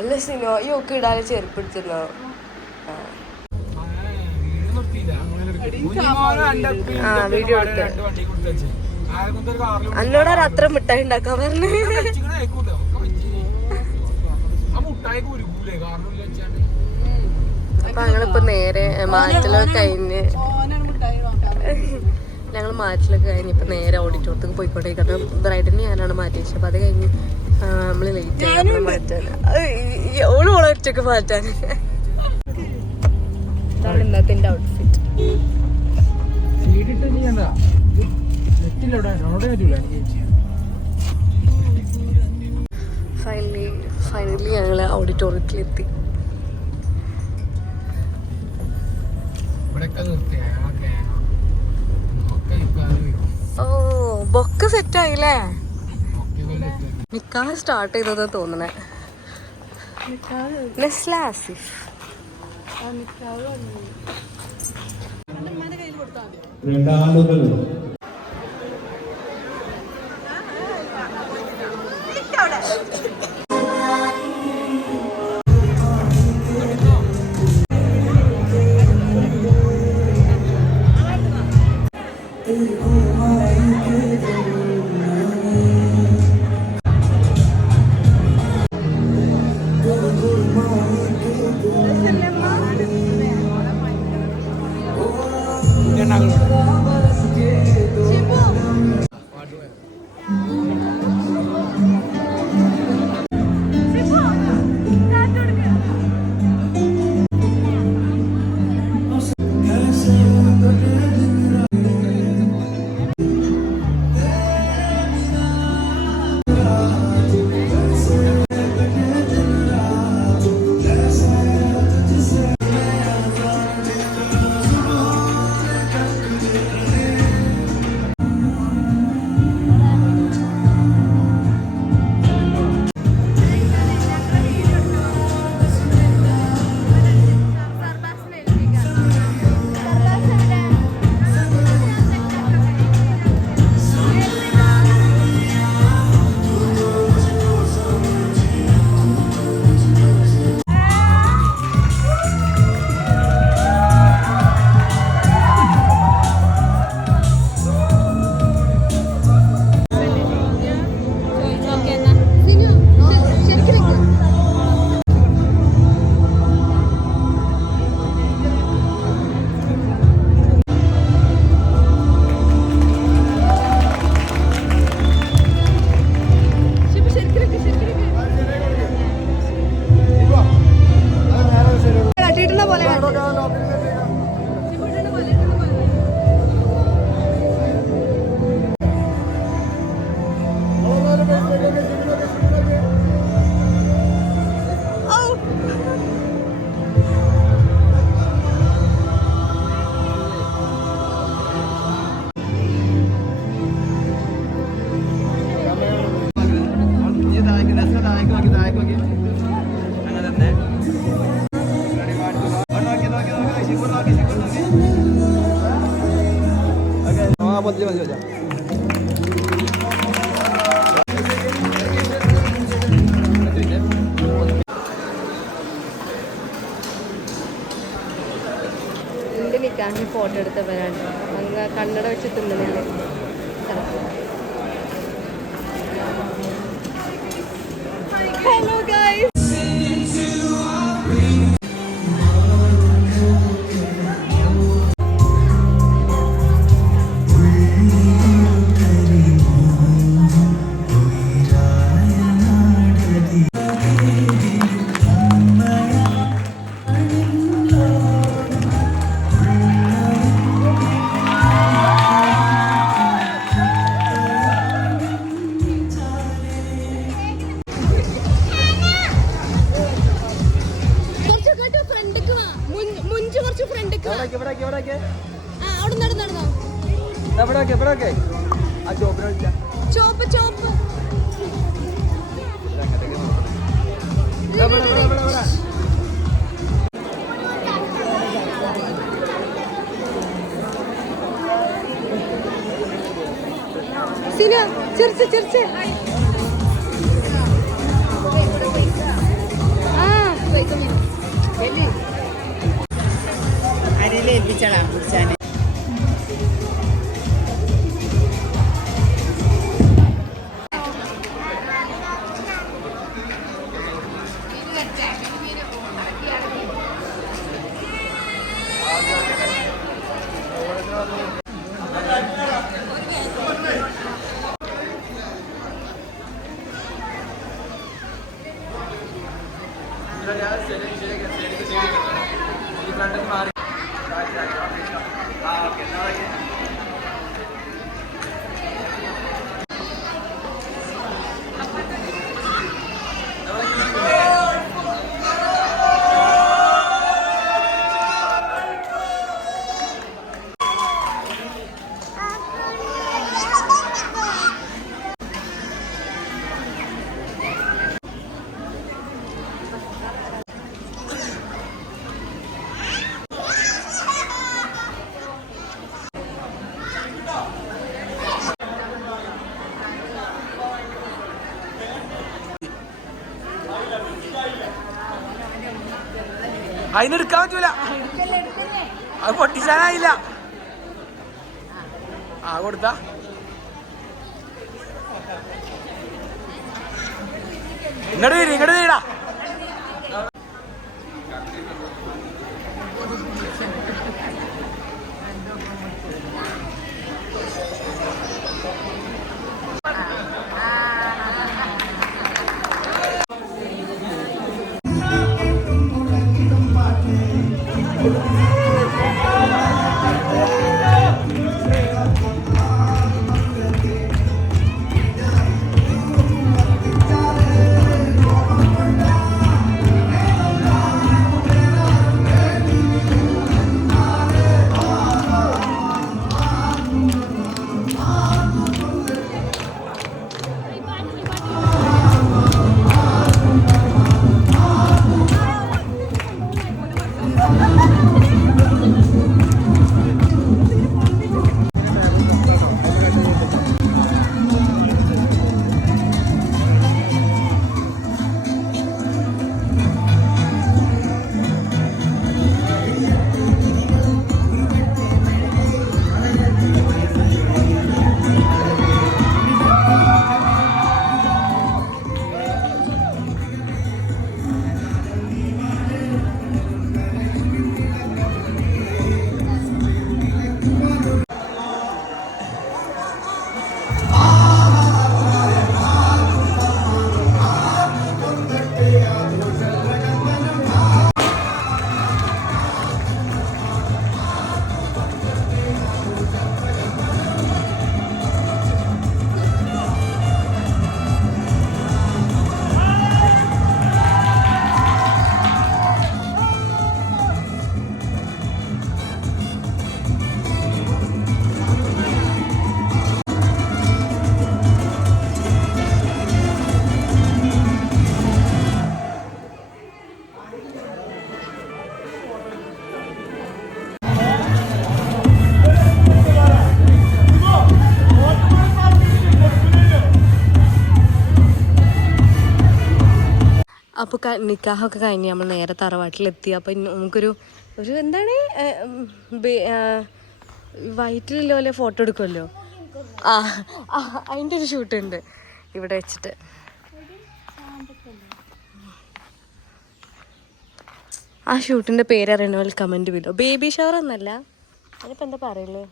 അല്ല സിനോ ഈ ഒക്കെ ഇടാതെ ചെരുപ്പിടിച്ചോ. വീഡിയോ എടുത്ത് അന്നോട് അത്ര മിഠായി ഉണ്ടാക്കാൻ പറഞ്ഞു. അപ്പൊ ഞങ്ങളിപ്പോ നേരെ മാറ്റലൊക്കെ കഴിഞ്ഞ് ഇപ്പൊ നേരെ ഓഡിറ്റോറിയത്തേക്ക് പോയിക്കൊണ്ടിരിക്കുന്നത്. ബ്രൈഡിന് ഞാനാണ് മാറ്റി വെച്ചത്. അപ്പൊ അത് കഴിഞ്ഞ് നമ്മള് ലേറ്റ് ആയി നമ്മള് മാറ്റാൻ ഓള് ഒറ്റക്ക് മാറ്റാൻ. ഇതാണ് ഇന്നത്തെ ഔട്ട്ഫിറ്റ്. ഫൈനലി ഞങ്ങള് ഓഡിറ്റോറിയത്തിലെത്തി. ഓ ബൊക്കെ സെറ്റായില്ലേ? നിക്കാഹ് സ്റ്റാർട്ട് ചെയ്തത് തോന്നണേ. നെസ്ല ആസിഫ് ഫോട്ടോ എടുത്തവരാണ്. അങ്ങ് കണ്ണട വെച്ച് തിന്നണില്ലേ. ഹലോ ഗൈസ്, ചോപ്പ് ചോപ്പ് സിന ചിരിച്ച് ചിരിച്ച് അരയിലേൽപ്പിച്ചോളാം കുടിച്ചാൽ. അതിനെടുക്കാൻ പറ്റൂല, അത് പൊട്ടിച്ചാനായില്ല. ആ കൊടുത്താ ഇങ്ങോട്ട് വീടാ. അപ്പോൾ നിക്കാഹൊക്കെ കഴിഞ്ഞ് നമ്മൾ നേരെ തറവാട്ടിലെത്തി. അപ്പോൾ നമുക്കൊരു എന്താണ് വയറ്റിലുള്ള ഫോട്ടോ എടുക്കുമല്ലോ, അതിൻ്റെ ഒരു ഷൂട്ടുണ്ട് ഇവിടെ വെച്ചിട്ട്. ആ ഷൂട്ടിൻ്റെ പേരറിയണ കമൻറ്റ് ബിലോ. ബേബി ഷവർ എന്നല്ല, അതിനിപ്പോൾ എന്താ പറയല്ലേ,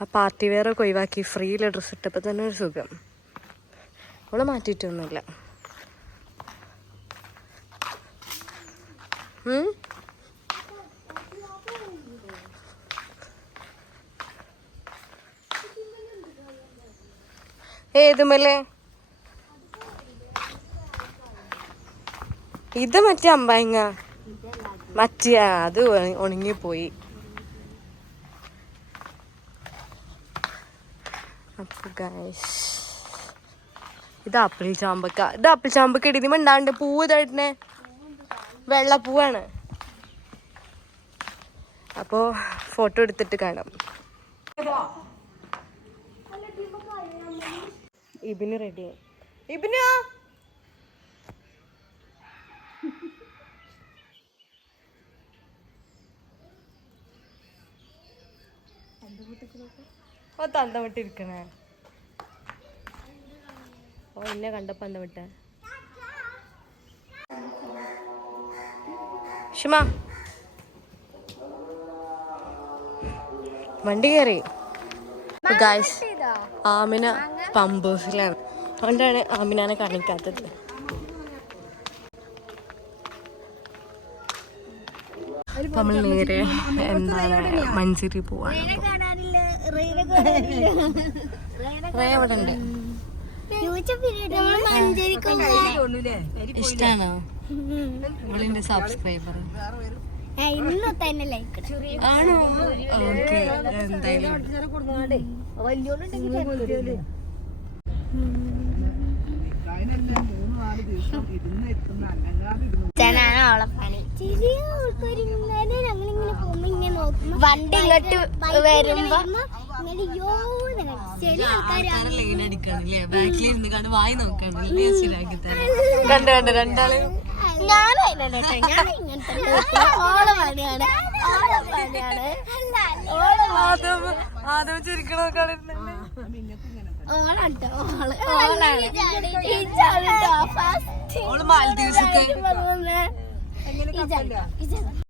ആ പാർട്ടി വെയറൊക്കെ ഒഴിവാക്കി ഫ്രീയിലെ ഡ്രസ്സ് ഇട്ടപ്പോൾ തന്നെ ഒരു സുഖം. അവളെ മാറ്റിയിട്ടൊന്നുമില്ല. ഏതുമല്ലേ ഇത്? മറ്റേ അമ്പായങ്ങ മറ്റേ അത് ഉണങ്ങിപ്പോയി. അപ്പോൾ ഗൈസ് ഇത് ആപ്പിൾ ചാമ്പക്ക. ഇത് ആപ്പിൾ ചാമ്പക്ക ഇടിയുമ്പോൾ ഉണ്ടാണ്ട് പൂവ് ഇതായിട്ടേ വെള്ളപ്പൂവാണ്. അപ്പോൾ ഫോട്ടോ എടുത്തിട്ട് കാണാം. ഇതിന് റെഡിയായി. ഇബിനോ ഓ തന്ത വിട്ടിരിക്കണേ ഓ എന്നെ കണ്ടപ്പോ എന്താ വിട്ട ഷിമ വണ്ടി കയറി ഗായ്സ് ആമിന പമ്പേഴ്സിലാണ് അതുകൊണ്ടാണ് ആമിനാനെ കാണിക്കാത്തത്. നമ്മൾ നേരെ എന്താണ് മഞ്ചേരി പോവാണ്. റേ അവിടെ ഉണ്ട്. ഇഷ്ടാണോ നമ്മളിന്റെ സബ്സ്ക്രൈബർ ആണോ? ഓക്കെ എന്തായാലും വണ്ടി ഇങ്ങോട്ട് വരുമ്പോ ലൈൻ അടിക്കാണല്ലേ ബാക്കിൽ ഇരുന്ന് കണ്ട് വായി നോക്കാണ് ശരിയാക്കി തരാം. കണ്ട് കണ്ട് രണ്ടാള് ആദ്യം ചിരിക്കണോക്കാണ് ഓള് മാലദ്വീപ്സൊക്കെ